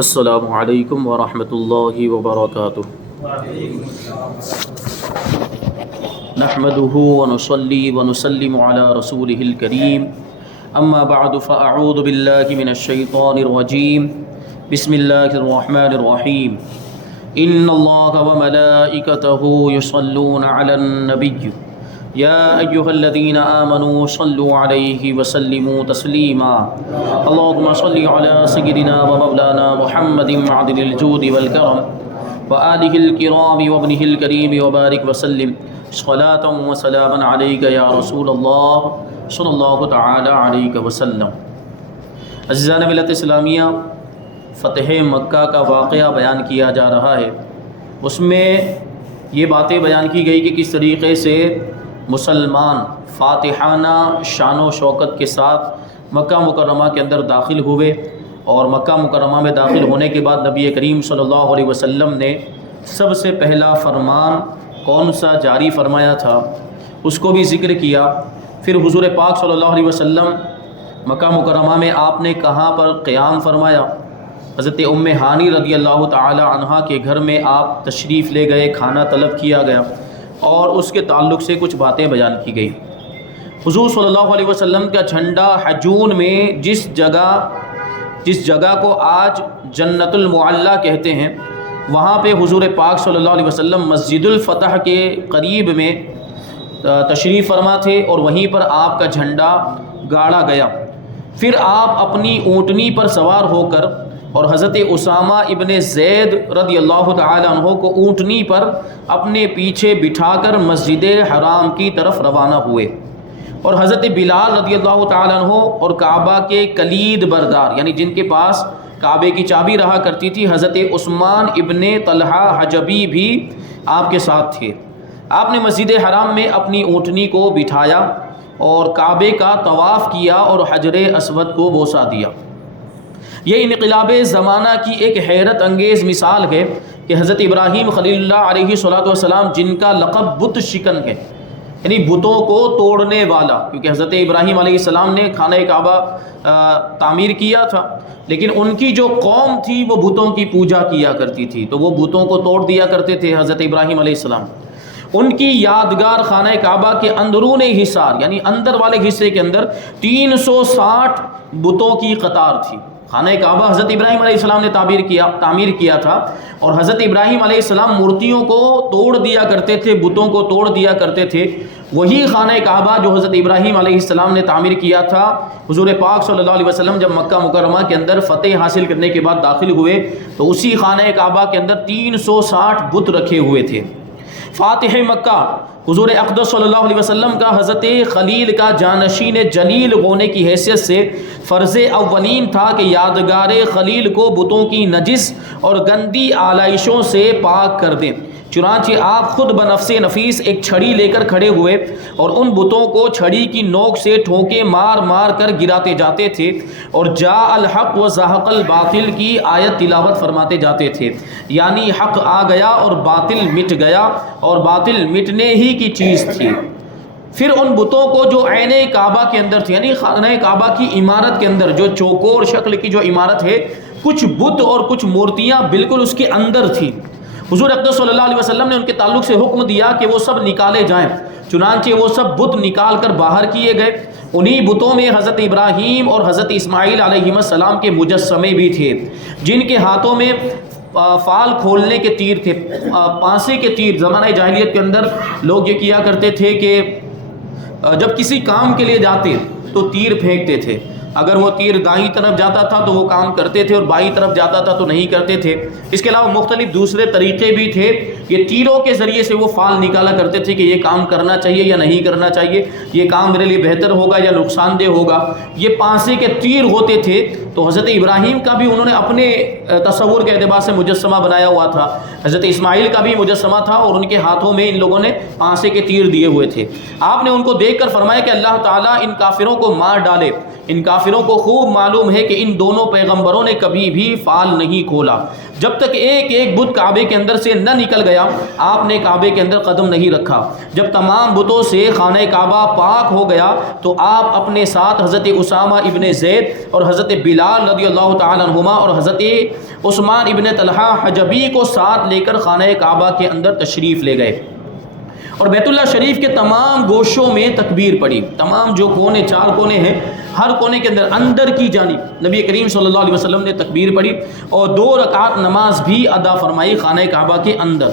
السلام علیکم ورحمۃ اللہ وبرکاتہ۔ نحمده ونصلي ونسلم على رسوله الكريم اما بعد فاعوذ بالله من الشيطان الرجيم بسم الله الرحمن الرحيم ان الله وملائكته يصلون على النبي يا أيها الذين آمنوا صلوا عليه وسلموا تسليما اللهم صل على سيدنا ومولانا محمد معدن الجود والكرم وآله الكرام وابنه الكريم وبارك وسلم صلاة وسلاما عليك يا رسول الله صلی اللہ تعالی علیہ وسلم۔ عزیزان ملت اسلامیہ، فتح مکہ کا واقعہ بیان کیا جا رہا ہے۔ اس میں یہ باتیں بیان کی گئی کہ کس طریقے سے مسلمان فاتحانہ شان و شوکت کے ساتھ مکہ مکرمہ کے اندر داخل ہوئے، اور مکہ مکرمہ میں داخل ہونے کے بعد نبی کریم صلی اللہ علیہ وسلم نے سب سے پہلا فرمان کون سا جاری فرمایا تھا اس کو بھی ذکر کیا۔ پھر حضور پاک صلی اللہ علیہ وسلم مکہ مکرمہ میں آپ نے کہاں پر قیام فرمایا؟ حضرت ام ہانی رضی اللہ تعالی عنہا کے گھر میں آپ تشریف لے گئے، کھانا طلب کیا گیا، اور اس کے تعلق سے کچھ باتیں بیان کی گئی۔ حضور صلی اللہ علیہ وسلم کا جھنڈا حجون میں جس جگہ کو آج جنت المعلیٰ کہتے ہیں، وہاں پہ حضور پاک صلی اللہ علیہ وسلم مسجد الفتح کے قریب میں تشریف فرما تھے، اور وہیں پر آپ کا جھنڈا گاڑا گیا۔ پھر آپ اپنی اونٹنی پر سوار ہو کر اور حضرت اسامہ ابن زید رضی اللہ تعالی عنہ کو اونٹنی پر اپنے پیچھے بٹھا کر مسجد حرام کی طرف روانہ ہوئے، اور حضرت بلال رضی اللہ تعالی عنہ اور کعبہ کے کلید بردار، یعنی جن کے پاس کعبے کی چابی رہا کرتی تھی، حضرت عثمان ابن طلحہ حجبی بھی آپ کے ساتھ تھے۔ آپ نے مسجد حرام میں اپنی اونٹنی کو بٹھایا اور کعبے کا طواف کیا اور حجر اسود کو بوسہ دیا۔ یہ انقلاب زمانہ کی ایک حیرت انگیز مثال ہے کہ حضرت ابراہیم خلیل اللہ علیہ السلام، جن کا لقب بت شکن ہے، یعنی بتوں کو توڑنے والا، کیونکہ حضرت ابراہیم علیہ السلام نے خانہ کعبہ تعمیر کیا تھا، لیکن ان کی جو قوم تھی وہ بتوں کی پوجا کیا کرتی تھی، تو وہ بتوں کو توڑ دیا کرتے تھے حضرت ابراہیم علیہ السلام۔ ان کی یادگار خانہ کعبہ کے اندرون حصار، یعنی اندر والے حصے کے اندر 360 بتوں کی قطار تھی۔ خانہ کعبہ حضرت ابراہیم علیہ السلام نے تعمیر کیا تھا، اور حضرت ابراہیم علیہ السلام مورتیوں کو توڑ دیا کرتے تھے، بتوں کو توڑ دیا کرتے تھے۔ وہی خانہ کعبہ جو حضرت ابراہیم علیہ السلام نے تعمیر کیا تھا، حضور پاک صلی اللہ علیہ وسلم جب مکہ مکرمہ کے اندر فتح حاصل کرنے کے بعد داخل ہوئے تو اسی خانہ کعبہ کے اندر 360 بت رکھے ہوئے تھے۔ فاتح مکہ حضور اقدس صلی اللہ علیہ وسلم کا حضرت خلیل کا جانشین جلیل ہونے کی حیثیت سے فرض اولین تھا کہ یادگار خلیل کو بتوں کی نجس اور گندی آلائشوں سے پاک کر دیں۔ چنانچہ آپ خود بنفس نفیس ایک چھڑی لے کر کھڑے ہوئے اور ان بتوں کو چھڑی کی نوک سے ٹھونکے مار مار کر گراتے جاتے تھے، اور جاء الحق و زہق الباطل کی آیت تلاوت فرماتے جاتے تھے، یعنی حق آ گیا اور باطل مٹ گیا، اور باطل مٹنے ہی کی چیز تھی۔ پھر ان بتوں کو جو عین کعبہ کے اندر تھی، یعنی خانہ کعبہ کی عمارت کے اندر جو چوکور شکل کی جو عمارت ہے، کچھ بت اور کچھ مورتیاں بالکل اس کے اندر تھی۔ حضور اقدس صلی اللہ علیہ وسلم نے ان کے تعلق سے حکم دیا کہ وہ سب نکالے جائیں، چنانچہ وہ سب بت نکال کر باہر کیے گئے۔ انہی بتوں میں حضرت ابراہیم اور حضرت اسماعیل علیہ السلام کے مجسمے بھی تھے، جن کے ہاتھوں میں فال کھولنے کے تیر تھے، پانسے کے تیر۔ زمانہ جاہلیت کے اندر لوگ یہ کیا کرتے تھے کہ جب کسی کام کے لیے جاتے تو تیر پھینکتے تھے، اگر وہ تیر دائیں طرف جاتا تھا تو وہ کام کرتے تھے، اور بائیں طرف جاتا تھا تو نہیں کرتے تھے۔ اس کے علاوہ مختلف دوسرے طریقے بھی تھے، یہ تیروں کے ذریعے سے وہ فال نکالا کرتے تھے کہ یہ کام کرنا چاہیے یا نہیں کرنا چاہیے، یہ کام میرے لیے بہتر ہوگا یا نقصان دہ ہوگا۔ یہ پانسے کے تیر ہوتے تھے۔ تو حضرت ابراہیم کا بھی انہوں نے اپنے تصور کے اعتبار سے مجسمہ بنایا ہوا تھا، حضرت اسماعیل کا بھی مجسمہ تھا، اور ان کے ہاتھوں میں ان لوگوں نے پانسے کے تیر دیے ہوئے تھے۔ آپ نے ان کو دیکھ کر فرمایا کہ اللہ تعالیٰ ان کافروں کو مار ڈالے۔ ان کافروں کو خوب معلوم ہے کہ ان دونوں پیغمبروں نے کبھی بھی فال نہیں کھولا، جب تک ایک ایک بت کعبے کے اندر سے نہ نکل گیا آپ نے کعبے کے اندر قدم نہیں رکھا۔ جب تمام بتوں سے خانہ کعبہ پاک ہو گیا تو آپ اپنے ساتھ حضرت اسامہ ابن زید اور حضرت بلال رضی اللہ تعالیٰ عنہما اور حضرت عثمان ابن طلحہ حجبی کو ساتھ لے کر خانہ کعبہ کے اندر تشریف لے گئے، اور بیت اللہ شریف کے تمام گوشوں میں تکبیر پڑی۔ تمام جو کونے، 4 کونے ہیں، ہر کونے کے اندر کی جانب نبی کریم صلی اللہ علیہ وسلم نے تکبیر پڑھی اور 2 رکعت نماز بھی ادا فرمائی خانہ کعبہ کے اندر،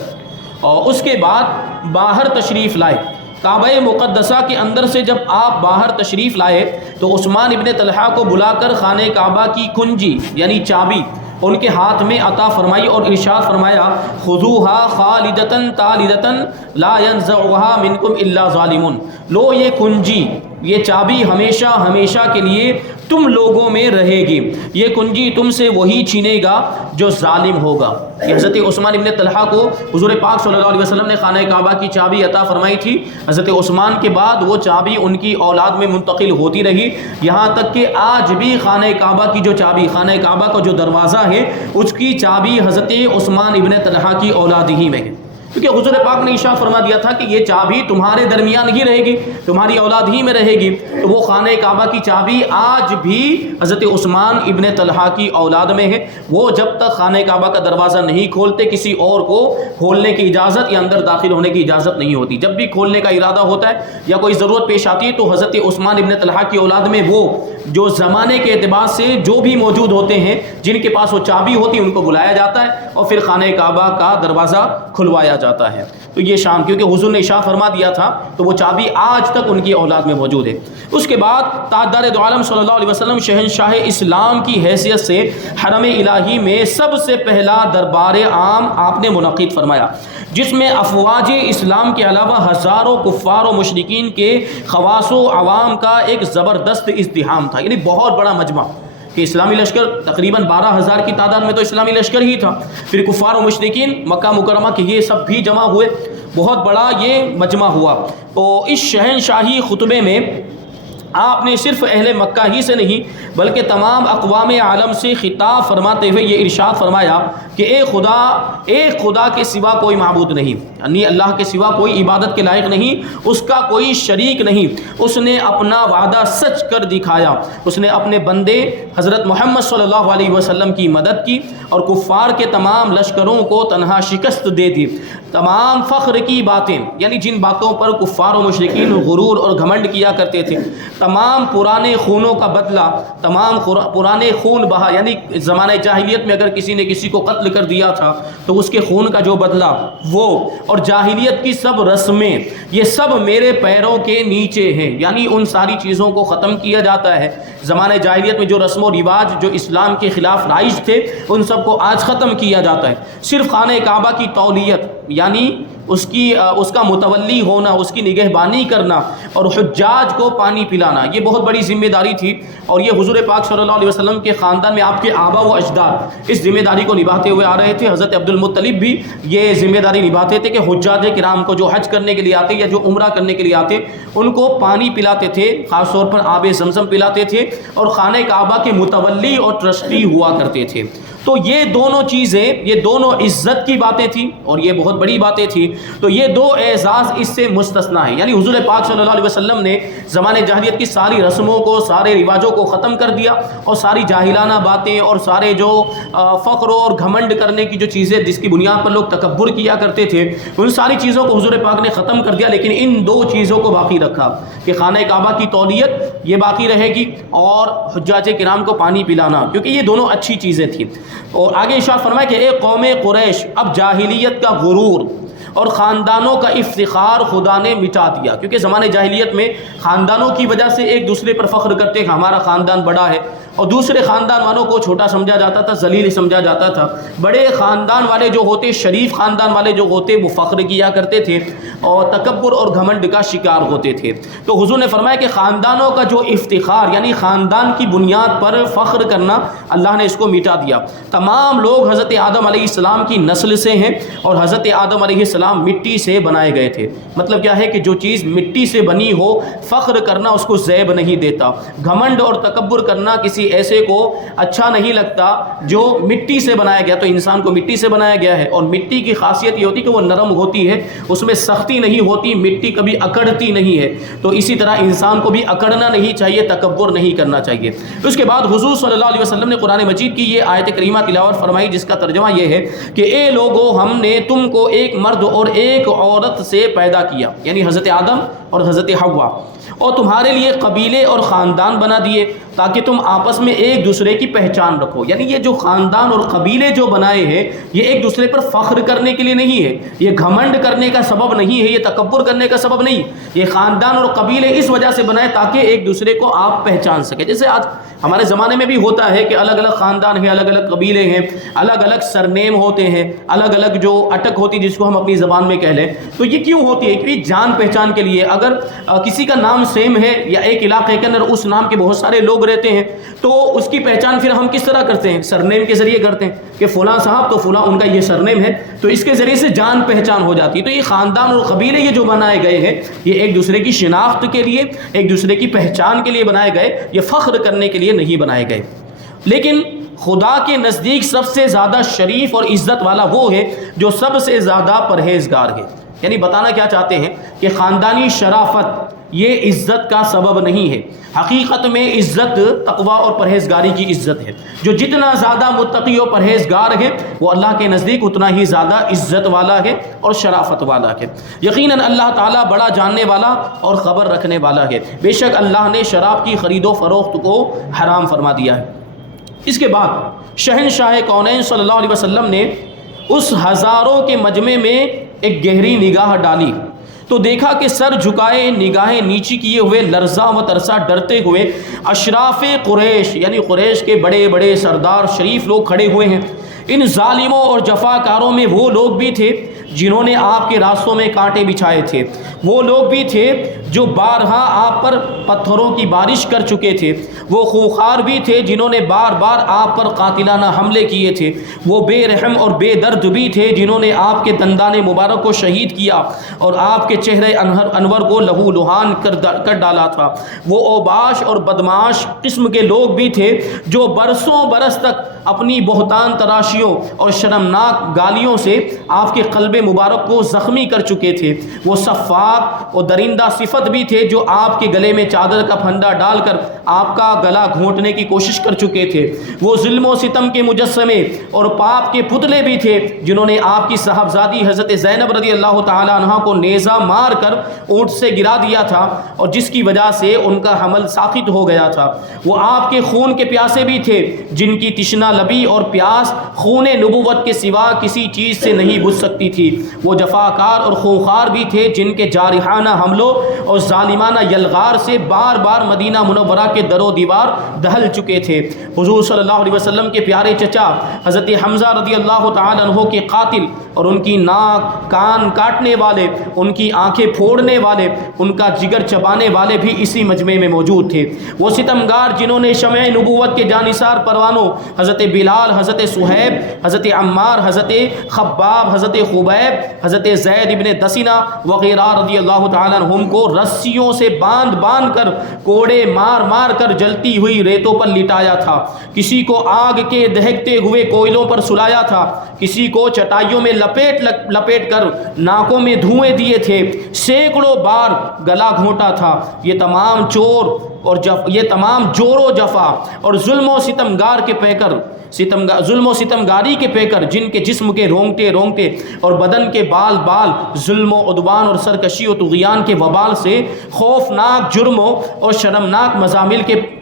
اور اس کے بعد باہر تشریف لائے۔ کعبہ مقدسہ کے اندر سے جب آپ باہر تشریف لائے تو عثمان ابن طلحہ کو بلا کر خانہ کعبہ کی کنجی یعنی چابی ان کے ہاتھ میں عطا فرمائی اور ارشاد فرمایا خذوها خالدتاً طالدتاً لا ينزعها منکم الا ظالم، لو یہ کنجی، یہ چابی ہمیشہ ہمیشہ کے لیے تم لوگوں میں رہے گی، یہ کنجی تم سے وہی چھینے گا جو ظالم ہوگا۔ یہ حضرت عثمان ابن طلحہ کو حضور پاک صلی اللہ علیہ وسلم نے خانہ کعبہ کی چابی عطا فرمائی تھی۔ حضرت عثمان کے بعد وہ چابی ان کی اولاد میں منتقل ہوتی رہی، یہاں تک کہ آج بھی خانہ کعبہ کی جو چابی، خانہ کعبہ کا جو دروازہ ہے، اس کی چابی حضرت عثمان ابن طلحہ کی اولاد ہی میں ہے، کیونکہ حضور پاک نے ارشاد فرما دیا تھا کہ یہ چابی تمہارے درمیان ہی رہے گی، تمہاری اولاد ہی میں رہے گی۔ تو وہ خانہ کعبہ کی چابی آج بھی حضرت عثمان ابن طلحہ کی اولاد میں ہے۔ وہ جب تک خانہ کعبہ کا دروازہ نہیں کھولتے کسی اور کو کھولنے کی اجازت یا اندر داخل ہونے کی اجازت نہیں ہوتی۔ جب بھی کھولنے کا ارادہ ہوتا ہے یا کوئی ضرورت پیش آتی ہے تو حضرت عثمان ابن طلحہ کی اولاد میں وہ جو زمانے کے اعتبار سے جو بھی موجود ہوتے ہیں، جن کے پاس وہ چابی ہوتی ہے، ان کو بلایا جاتا ہے اور پھر خانہ کعبہ کا دروازہ کھلوایا جاتا ہے۔ تو یہ شان، کیونکہ حضور نے ارشاد فرما دیا تھا تو وہ چابی آج تک ان کی اولاد میں موجود ہے۔ اس کے بعد تاجدار دو عالم صلی اللہ علیہ وسلم شہنشاہ اسلام کی حیثیت سے حرم الہی میں سب سے پہلا دربار عام آپ نے منعقد فرمایا، جس میں افواج اسلام کے علاوہ ہزاروں کفار و مشرکین کے خواص و عوام کا ایک زبردست ازدحام تھا، یعنی بہت بڑا مجمع کہ اسلامی لشکر تقریباً 12,000 کی تعداد میں تو اسلامی لشکر ہی تھا، پھر کفار و مشرکین مکہ مکرمہ کے یہ سب بھی جمع ہوئے، بہت بڑا یہ مجمع ہوا۔ تو اس شہنشاہی خطبے میں آپ نے صرف اہل مکہ ہی سے نہیں بلکہ تمام اقوام عالم سے خطاب فرماتے ہوئے یہ ارشاد فرمایا کہ ایک خدا کے سوا کوئی معبود نہیں، یعنی اللہ کے سوا کوئی عبادت کے لائق نہیں، اس کا کوئی شریک نہیں، اس نے اپنا وعدہ سچ کر دکھایا، اس نے اپنے بندے حضرت محمد صلی اللہ علیہ وسلم کی مدد کی اور کفار کے تمام لشکروں کو تنہا شکست دے دی۔ تمام فخر کی باتیں، یعنی جن باتوں پر کفار و مشرکین غرور اور گھمنڈ کیا کرتے تھے، تمام پرانے خونوں کا بدلہ، تمام پرانے خون بہا، یعنی زمانہ جاہلیت میں اگر کسی نے کسی کو قتل کر دیا تھا تو اس کے خون کا جو بدلہ، وہ اور جاہلیت کی سب رسمیں، یہ سب میرے پیروں کے نیچے ہیں، یعنی ان ساری چیزوں کو ختم کیا جاتا ہے۔ زمانہ جاہلیت میں جو رسم و رواج جو اسلام کے خلاف رائج تھے ان سب کو آج ختم کیا جاتا ہے۔ صرف خانہ کعبہ کی تولیت یعنی اس کا متولی ہونا، اس کی نگہبانی کرنا اور حجاج کو پانی پلانا، یہ بہت بڑی ذمہ داری تھی، اور یہ حضور پاک صلی اللہ علیہ وسلم کے خاندان میں آپ کے آبا و اجداد اس ذمہ داری کو نبھاتے ہوئے آ رہے تھے۔ حضرت عبد المطلب بھی یہ ذمہ داری نبھاتے تھے کہ حجاج کرام کو جو حج کرنے کے لیے آتے یا جو عمرہ کرنے کے لیے آتے ان کو پانی پلاتے تھے، خاص طور پر آب زمزم پلاتے تھے، اور خانہ کعبہ کے متولی اور ٹرسٹی ہوا کرتے تھے۔ تو یہ دونوں چیزیں، یہ دونوں عزت کی باتیں تھیں اور یہ بہت بڑی باتیں تھیں، تو یہ دو اعزاز اس سے مستثنا ہیں، یعنی حضور پاک صلی اللہ علیہ وسلم نے زمانے جاہلیت کی ساری رسموں کو، سارے رواجوں کو ختم کر دیا اور ساری جاہلانہ باتیں اور سارے جو فخر اور گھمنڈ کرنے کی جو چیزیں جس کی بنیاد پر لوگ تکبر کیا کرتے تھے ان ساری چیزوں کو حضور پاک نے ختم کر دیا، لیکن ان دو چیزوں کو باقی رکھا کہ خانہ کعبہ کی تولیت یہ باقی رہے گی اور حجاج کرام کو پانی پلانا، کیونکہ یہ دونوں اچھی چیزیں تھیں۔ اور آگے ارشاد فرمایا کہ اے قوم قریش، اب جاہلیت کا غرور اور خاندانوں کا افتخار خدا نے مٹا دیا، کیونکہ زمانے جاہلیت میں خاندانوں کی وجہ سے ایک دوسرے پر فخر کرتے کہ ہمارا خاندان بڑا ہے، اور دوسرے خاندان والوں کو چھوٹا سمجھا جاتا تھا، ذلیل سمجھا جاتا تھا۔ بڑے خاندان والے جو ہوتے، شریف خاندان والے جو ہوتے، وہ فخر کیا کرتے تھے اور تکبر اور گھمنڈ کا شکار ہوتے تھے۔ تو حضور نے فرمایا کہ خاندانوں کا جو افتخار، یعنی خاندان کی بنیاد پر فخر کرنا، اللہ نے اس کو مٹا دیا۔ تمام لوگ حضرت آدم علیہ السلام کی نسل سے ہیں اور حضرت آدم علیہ السلام مٹی سے بنائے گئے تھے۔ مطلب کیا ہے کہ جو چیز مٹی سے بنی ہو، فخر کرنا اس کو زیب نہیں دیتا، گھمنڈ اور تکبر کرنا کسی ایسے کو اچھا نہیں لگتا جو مٹی سے بنایا گیا، تو انسان کو مٹی سے بنایا گیا ہے، اور مٹی کی خاصیت یہ ہوتی ہے کہ وہ نرم ہوتی ہے، اس میں سختی نہیں ہوتی، مٹی کبھی اکڑتی نہیں ہے، تو اسی طرح انسان کو بھی اکڑنا نہیں چاہیے، تکبر نہیں کرنا چاہیے۔ اس کے بعد حضور صلی اللہ علیہ وسلم نے قرآن مجید کی یہ آیت کریمہ تلاوت فرمائی جس کا ترجمہ یہ ہے کہ اے لوگو، ہم نے تم کو ایک مرد اور ایک عورت سے پیدا کیا، یعنی حضرت آدم اور حضرت حوا، اور تمہارے لیے قبیلے اور خاندان بنا دیے تاکہ تم آپس میں ایک دوسرے کی پہچان رکھو۔ یعنی یہ جو خاندان اور قبیلے جو بنائے ہیں یہ ایک دوسرے پر فخر کرنے کے لیے نہیں ہے، یہ گھمنڈ کرنے کا سبب نہیں ہے، یہ تکبر کرنے کا سبب نہیں، یہ خاندان اور قبیلے اس وجہ سے بنائے تاکہ ایک دوسرے کو آپ پہچان سکیں۔ جیسے آج ہمارے زمانے میں بھی ہوتا ہے کہ الگ الگ خاندان ہیں، الگ الگ قبیلے ہیں، الگ الگ سرنیم ہوتے ہیں، الگ الگ جو اٹک ہوتی جس کو ہم اپنی زبان میں کہہ لیں، تو یہ کیوں ہوتی ہے؟ کہ جان پہچان کے لیے۔ اگر کسی کا نام سیم ہے یا ایک علاقے کے اندر اس نام کے بہت سارے لوگ رہتے ہیں تو اس کی پہچان پھر ہم کس طرح کرتے ہیں؟ سرنیم کے ذریعے کرتے ہیں کہ فلاں صاحب تو فلاں ان کا یہ سرنیم ہے، تو اس کے ذریعے سے جان پہچان ہو جاتی ہے۔ تو یہ خاندان اور قبیلے یہ جو بنائے گئے ہیں یہ ایک دوسرے کی شناخت کے لیے، ایک دوسرے کی پہچان کے لیے بنائے گئے، یہ فخر کرنے کے لیے نہیں بنائے گئے۔ لیکن خدا کے نزدیک سب سے زیادہ شریف اور عزت والا وہ ہے جو سب سے زیادہ پرہیزگار ہے۔ یعنی بتانا کیا چاہتے ہیں کہ خاندانی شرافت یہ عزت کا سبب نہیں ہے، حقیقت میں عزت تقویٰ اور پرہیزگاری کی عزت ہے۔ جو جتنا زیادہ متقی و پرہیزگار ہے وہ اللہ کے نزدیک اتنا ہی زیادہ عزت والا ہے اور شرافت والا ہے۔ یقیناً اللہ تعالیٰ بڑا جاننے والا اور خبر رکھنے والا ہے۔ بے شک اللہ نے شراب کی خرید و فروخت کو حرام فرما دیا ہے۔ اس کے بعد شہنشاہ کونین صلی اللہ علیہ وسلم نے اس ہزاروں کے مجمع میں ایک گہری نگاہ ڈالی تو دیکھا کہ سر جھکائے، نگاہیں نیچی کیے ہوئے، لرزاں و ترسا ڈرتے ہوئے اشراف قریش، یعنی قریش کے بڑے بڑے سردار شریف لوگ کھڑے ہوئے ہیں۔ ان ظالموں اور جفاکاروں میں وہ لوگ بھی تھے جنہوں نے آپ کے راستوں میں کانٹے بچھائے تھے، وہ لوگ بھی تھے جو بارہا آپ پر پتھروں کی بارش کر چکے تھے، وہ خوخار بھی تھے جنہوں نے بار بار آپ پر قاتلانہ حملے کیے تھے، وہ بے رحم اور بے درد بھی تھے جنہوں نے آپ کے دندان مبارک کو شہید کیا اور آپ کے چہرے انور کو لہو لہان کر ڈالا تھا، وہ اوباش اور بدماش قسم کے لوگ بھی تھے جو برسوں برس تک اپنی بہتان تراشیوں اور شرمناک گالیوں سے آپ کے قلب مبارک کو زخمی کر چکے تھے، وہ صفاق اور درندہ صفت بھی تھے جو آپ کے گلے میں چادر کا پھندا ڈال کر آپ کا گلا گھونٹنے کی کوشش کر چکے تھے، وہ ظلم و ستم کے مجسمے اور پاپ کے پتلے بھی تھے جنہوں نے آپ کی صاحبزادی حضرت زینب رضی اللہ تعالی عنہ کو نیزہ مار کر اونٹ سے گرا دیا تھا اور جس کی وجہ سے ان کا حمل ساقط ہو گیا تھا، وہ آپ کے خون کے پیاسے بھی تھے جن کی تشنہ لبی اور پیاس خون نبوت کے سوا کسی چیز سے نہیں بجھ سکتی تھی، وہ جفاکار اور خونخوار بھی تھے جن کے جارحانہ حملوں اور ظالمانہ یلغار سے بار بار مدینہ منورہ کے در و دیوار دہل چکے تھے۔ حضور صلی اللہ علیہ وسلم کے پیارے چچا حضرت حمزہ رضی اللہ تعالی عنہ کے قاتل اور ان کی ناک کان کاٹنے والے، ان کی آنکھیں پھوڑنے والے، ان کا جگر چبانے والے بھی اسی مجمع میں موجود تھے، وہ ستمگار جنہوں نے شمع نبوت کے جانثار پروانوں حضرت بلال، حضرت صہیب، حضرت عمار، حضرت خباب، حضرت خبیب، حضرت زید ابن دسنہ وغیرہ رضی اللہ تعالیٰ عنہم کو رسیوں سے باندھ باندھ کر، کوڑے مار مار کر جلتی ہوئی ریتوں پر لٹایا تھا، کسی کو آگ کے دہکتے ہوئے کوئلوں پر سلایا تھا، کسی کو چٹائیوں میں لپیٹ کر ناکوں میں دھوئیں دیے تھے، سینکڑوں بار گلا گھونٹا تھا۔ یہ تمام جور و جفا اور ظلم و ستمگار کے پیکر، ظلم و ستمگاری کے پیکر جن کے جسم کے رونگٹے رونگٹے اور بدن کے بال بال ظلم و عدوان اور سرکشی و طغیان کے وبال سے خوفناک جرموں اور شرمناک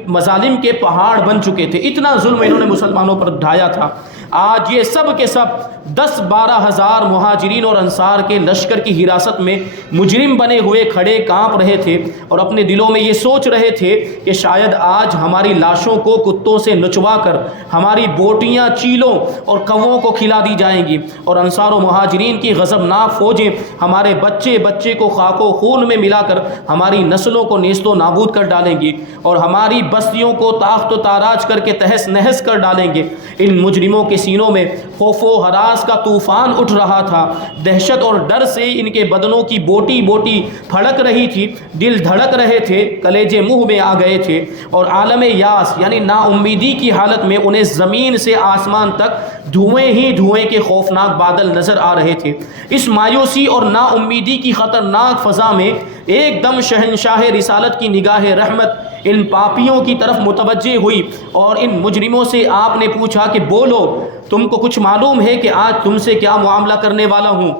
مظالم کے پہاڑ بن چکے تھے۔ اتنا ظلم انہوں نے مسلمانوں پر ڈھایا تھا۔ آج یہ سب کے سب 10-12 ہزار مہاجرین اور انصار کے لشکر کی حراست میں مجرم بنے ہوئے کھڑے کانپ رہے تھے اور اپنے دلوں میں یہ سوچ رہے تھے کہ شاید آج ہماری لاشوں کو کتوں سے نچوا کر ہماری بوٹیاں چیلوں اور کووں کو کھلا دی جائیں گی اور انصار و مہاجرین کی غضبناک فوجیں ہمارے بچے بچے کو خاک و خون میں ملا کر ہماری نسلوں کو نیست و نابود کر ڈالیں گی اور ہماری بستیوں کو تاخت و تاراج کر کے تہس نہس کر ڈالیں گے۔ ان مجرموں کے سینوں میں خوف و ہراس کا طوفان اٹھ رہا تھا، دہشت اور ڈر سے ان کے بدنوں کی بوٹی بوٹی پھڑک رہی تھی، دل دھڑک رہے تھے، کلیجے منہ میں آ گئے تھے، اور عالم یاس یعنی نا امیدی کی حالت میں انہیں زمین سے آسمان تک دھوئیں ہی دھوئیں کے خوفناک بادل نظر آ رہے تھے۔ اس مایوسی اور نا امیدی کی خطرناک فضا میں ایک دم شہنشاہ رسالت کی نگاہ رحمت ان پاپیوں کی طرف متوجہ ہوئی، اور ان مجرموں سے آپ نے پوچھا کہ بولو، تم کو کچھ معلوم ہے کہ آج تم سے کیا معاملہ کرنے والا ہوں؟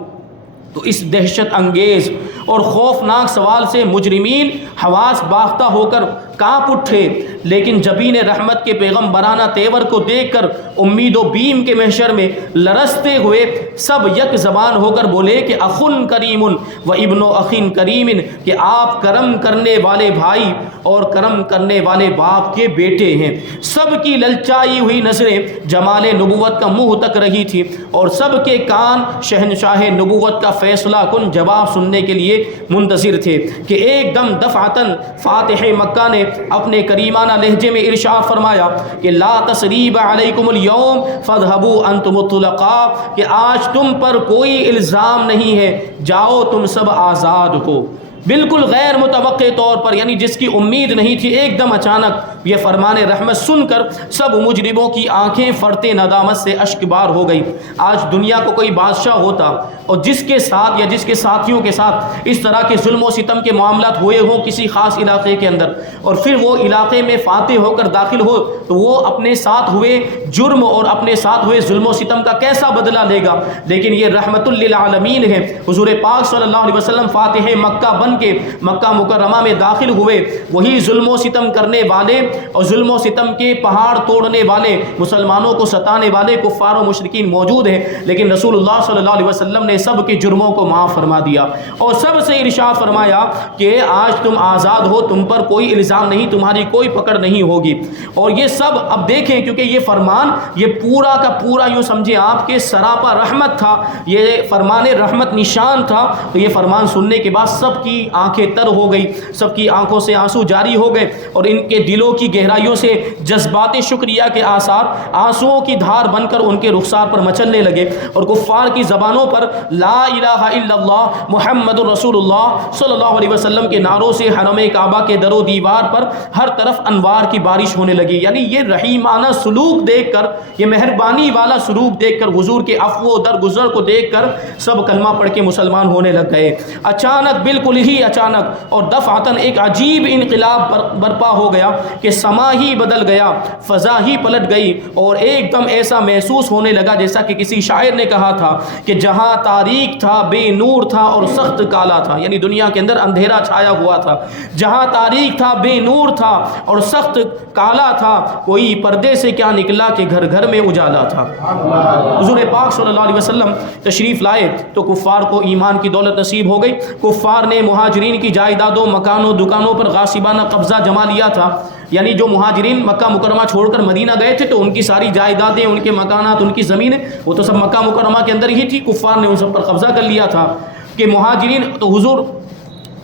تو اس دہشت انگیز اور خوفناک سوال سے مجرمین حواس باختہ ہو کر کانپ اٹھے، لیکن جبین رحمت کے پیغمبرانہ تیور کو دیکھ کر امید و بیم کے محشر میں لرزتے ہوئے سب یک زبان ہو کر بولے کہ اخن کریم و ابن اخین کریم، کہ آپ کرم کرنے والے بھائی اور کرم کرنے والے باپ کے بیٹے ہیں۔ سب کی للچائی ہوئی نظریں جمال نبوت کا منہ تک رہی تھی، اور سب کے کان شہنشاہ نبوت کا فیصلہ کن جواب سننے کے لیے منتظر تھے کہ ایک دم دفعتاً فاتح مکہ نے اپنے کریمانہ لہجے میں ارشاد فرمایا کہ لا تثریب علیکم اليوم فاذهبوا انتم الطلقاء، کہ آج تم پر کوئی الزام نہیں ہے، جاؤ تم سب آزاد ہو۔ بالکل غیر متوقع طور پر، یعنی جس کی امید نہیں تھی، ایک دم اچانک یہ فرمان رحمت سن کر سب مجرموں کی آنکھیں فرتے ندامت سے اشکبار ہو گئی۔ آج دنیا کو کوئی بادشاہ ہوتا اور جس کے ساتھ یا جس کے ساتھیوں کے ساتھ اس طرح کے ظلم و ستم کے معاملات ہوئے ہوں کسی خاص علاقے کے اندر، اور پھر وہ علاقے میں فاتح ہو کر داخل ہو، تو وہ اپنے ساتھ ہوئے جرم اور اپنے ساتھ ہوئے ظلم و ستم کا کیسا بدلہ لے گا؟ لیکن یہ رحمت للعالمین ہے۔ حضور پاک صلی اللہ علیہ وسلم فاتح مکہ بن کے مکہ مکرمہ میں داخل ہوئے، وہی ظلم و ستم کرنے والے اور ظلم و ستم کے پہاڑ توڑنے والے، مسلمانوں کو ستانے والے کفار و مشرکین موجود ہیں، لیکن رسول اللہ صلی اللہ علیہ وسلم نے سب کے جرموں کو معاف فرما دیا اور سب سے ارشاد فرمایا کہ آج تم آزاد ہو، تم پر کوئی الزام نہیں، تمہاری کوئی پکڑ نہیں ہوگی۔ اور یہ سب اب دیکھیں، کیونکہ یہ فرمان یہ پورا کا پورا یوں سمجھے آپ کے سراپا رحمت تھا، یہ فرمان رحمت نشان تھا، تو یہ فرمان سننے کے بعد سب کی آنکھیں تر ہو گئی، سب کی آنکھوں سے آنسو جاری ہو گئے، اور ان کے دلوں کی گہرائیوں سے جذبات شکریہ کے آثار آنسوؤں کی دھار بن کر ان کے رخسار پر مچلنے لگے، اور کفار کی زبانوں پر لا الہ الا اللہ محمد رسول اللہ صلی اللہ علیہ وسلم کے نعروں سے حرم کعبہ کے در و دیوار پر ہر طرف انوار کی بارش ہونے لگی۔ یعنی یہ رحیمانہ سلوک دیکھ کر، یہ مہربانی والا سلوک دیکھ کر، حضور کے عفو و درگزر کو دیکھ کر سب کلمہ پڑھ کے مسلمان ہونے لگ گئے۔ اچانک، بالکل ہی اچانک اور دفعتاً ایک عجیب انقلاب برپا ہو گیا کہ سما ہی بدل گیا، فضا ہی پلٹ گئی، اور ایک دم ایسا محسوس ہونے لگا جیسا کہ کسی شاعر نے کہا تھا کہ جہاں تاریک تھا، بے نور تھا اور سخت کالا تھا، یعنی دنیا کے اندر اندھیرا چھایا ہوا تھا، جہاں تاریک تھا، بے نور تھا اور سخت کالا تھا، کوئی پردے سے کیا نکلا کہ گھر گھر میں اجالا تھا۔ حضور پاک صلی اللہ علیہ وسلم تشریف لائے تو کفار کو ایمان کی دولت نصیب ہو گئی۔ کفار نے مہاجرین کی جائیدادوں، مکانوں، دکانوں پر غاصبانہ قبضہ جما لیا تھا، یعنی جو مہاجرین مکہ مکرمہ چھوڑ کر مدینہ گئے تھے تو ان کی ساری جائیدادیں، ان کے مکانات، ان کی زمینیں، وہ تو سب مکہ مکرمہ کے اندر ہی تھی، کفار نے ان سب پر قبضہ کر لیا تھا کہ مہاجرین تو حضور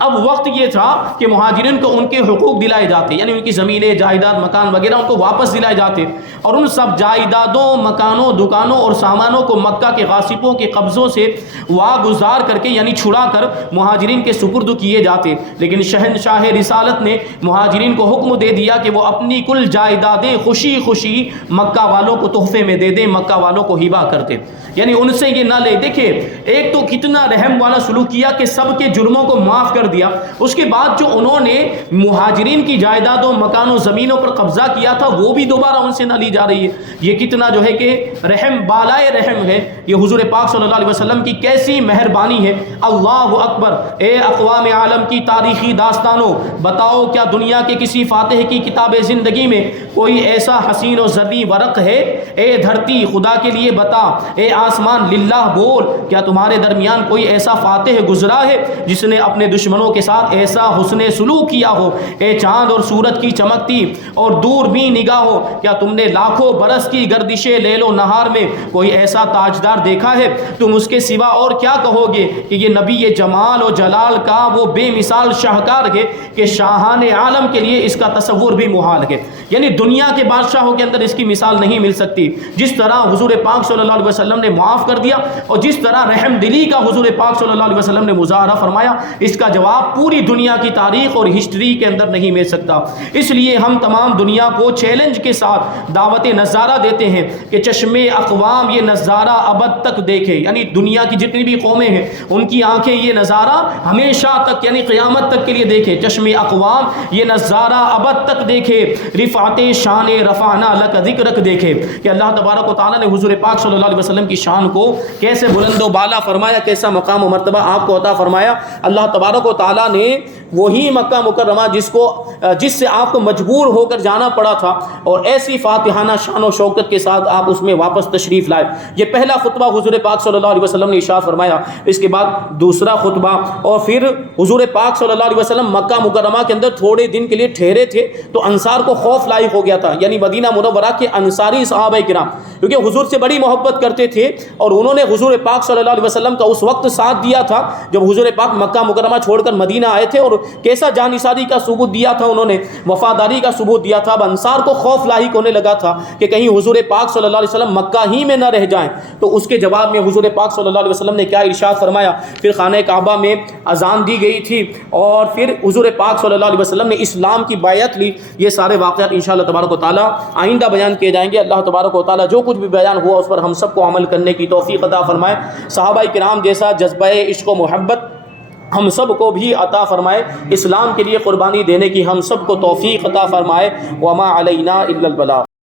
اب وقت یہ تھا کہ مہاجرین کو ان کے حقوق دلائے جاتے، یعنی ان کی زمینیں، جائیداد، مکان وغیرہ ان کو واپس دلائے جاتے، اور ان سب جائیدادوں، مکانوں، دکانوں اور سامانوں کو مکہ کے غاصبوں کے قبضوں سے واگزار کر کے، یعنی چھڑا کر مہاجرین کے سپرد کیے جاتے۔ لیکن شہنشاہ رسالت نے مہاجرین کو حکم دے دیا کہ وہ اپنی کل جائیدادیں خوشی خوشی مکہ والوں کو تحفے میں دے دیں، مکہ والوں کو ہبہ کر دیں، یعنی ان سے یہ نہ لے۔ دیکھیں ایک تو کتنا رحم والا سلوک کیا کہ سب کے جرموں کو معاف کر دیا، اس کے بعد جو انہوں نے مہاجرین کی جائیدادوں، مکانوں، زمینوں پر قبضہ کیا تھا وہ بھی دوبارہ ان سے نہ لی جا رہی ہے۔ یہ کتنا جو ہے کہ رحم، بالائے رحم ہے، یہ حضور پاک صلی اللہ علیہ وسلم کی کیسی مہربانی ہے۔ اللہ اکبر! اے اقوام عالم کی تاریخی داستانوں، بتاؤ کیا دنیا کے کسی فاتح کی کتاب زندگی میں کوئی ایسا حسین و زرعی ورق ہے؟ اے دھرتی خدا کے لیے بتا، اے آسمان للہ بول، کیا تمہارے درمیان کوئی ایسا فاتح گزرا ہے جس نے اپنے دشمنوں دشمنوں کے ساتھ ایسا حسن سلوک کیا ہو۔ اے چاند اور سورج کی چمکتی اور دور بھی نگاہ ہو، کیا تم نے لاکھوں برس کی گردش لیل و نہار میں کوئی ایسا تاجدار دیکھا ہے؟ تم اس کے سوا اور کیا کہو گے کہ یہ نبی جمال و جلال کا وہ بے مثال شاہکار ہے کہ شاہان عالم کے لیے اس کا تصور بھی محال ہے۔ یعنی دنیا کے بادشاہوں کے اندر اس کی مثال نہیں مل سکتی۔ جس طرح حضور پاک صلی اللہ علیہ وسلم نے معاف کر دیا اور جس طرح رحم دلی کا حضور پاک صلی اللہ علیہ وسلم نے مظاہرہ فرمایا، اس کا جواب پوری دنیا کی تاریخ اور ہسٹری کے اندر نہیں مل سکتا۔ اس لیے ہم تمام دنیا کو چیلنج کے ساتھ دعوت نظارہ دیتے ہیں کہ چشم اقوام یہ نظارہ ابد تک دیکھے، یعنی دنیا کی جتنی بھی قومیں ہیں ان کی آنکھیں یہ نظارہ ہمیشہ تک یعنی قیامت تک کے لیے دیکھے۔ چشم اقوام یہ نظارہ ابد تک دیکھے، رفعت شان رفعنا لک ذکرک دیکھے کہ اللہ تبارک و تعالیٰ نے حضور پاک صلی اللہ علیہ وسلم کی شان کو کیسے بلند و بالا فرمایا، کیسا مقام و مرتبہ آپ کو عطا فرمایا۔ اللہ تبارک و تعالیٰ نے وہی مکہ مکرمہ جس سے آپ کو مجبور ہو کر جانا پڑا تھا، اور ایسی فاتحانہ شان و شوکت کے ساتھ آپ اس میں واپس تشریف لائے۔ یہ پہلا خطبہ حضور پاک صلی اللہ علیہ وسلم نے ارشاد فرمایا، اس کے بعد دوسرا خطبہ، اور پھر حضور پاک صلی اللہ علیہ وسلم مکہ مکرمہ کے اندر تھوڑے دن کے لیے ٹھہرے تھے تو انصار کو خوف لاحق ہو گیا تھا، یعنی مدینہ منورہ کے انصاری صحابہ کرام، کیونکہ حضور سے بڑی محبت کرتے تھے اور انہوں نے حضور پاک صلی اللہ علیہ وسلم کا اس وقت ساتھ دیا تھا جب حضور پاک مکہ مکرمہ چھوڑ کر مدینہ آئے تھے، اور کیسا جانثاری کا ثبوت دیا تھا، انہوں نے وفاداری کا ثبوت دیا تھا۔ اب انصار کو خوف لاحق ہونے لگا تھا کہ کہیں حضور پاک صلی اللہ علیہ وسلم مکہ ہی میں نہ رہ جائیں، تو اس کے جواب میں حضور پاک صلی اللہ علیہ وسلم نے کیا ارشاد فرمایا؟ پھر خانہ کعبہ میں اذان دی گئی تھی اور پھر حضور پاک صلی اللہ علیہ وسلم نے اسلام کی بیعت لی۔ یہ سارے واقعات انشاءاللہ تبارک و تعالیٰ آئندہ بیان کیے جائیں گے۔ اللہ تبارک و تعالیٰ جو کچھ بھی بیان ہوا اس پر ہم سب کو عمل کرنے کی توفیق عطا فرمائے۔ صحابہ کرام جیسا جذبہ عشق و محبت ہم سب کو بھی عطا فرمائے، اسلام کے لیے قربانی دینے کی ہم سب کو توفیق عطا فرمائے۔ وما علینا الا البلاغ۔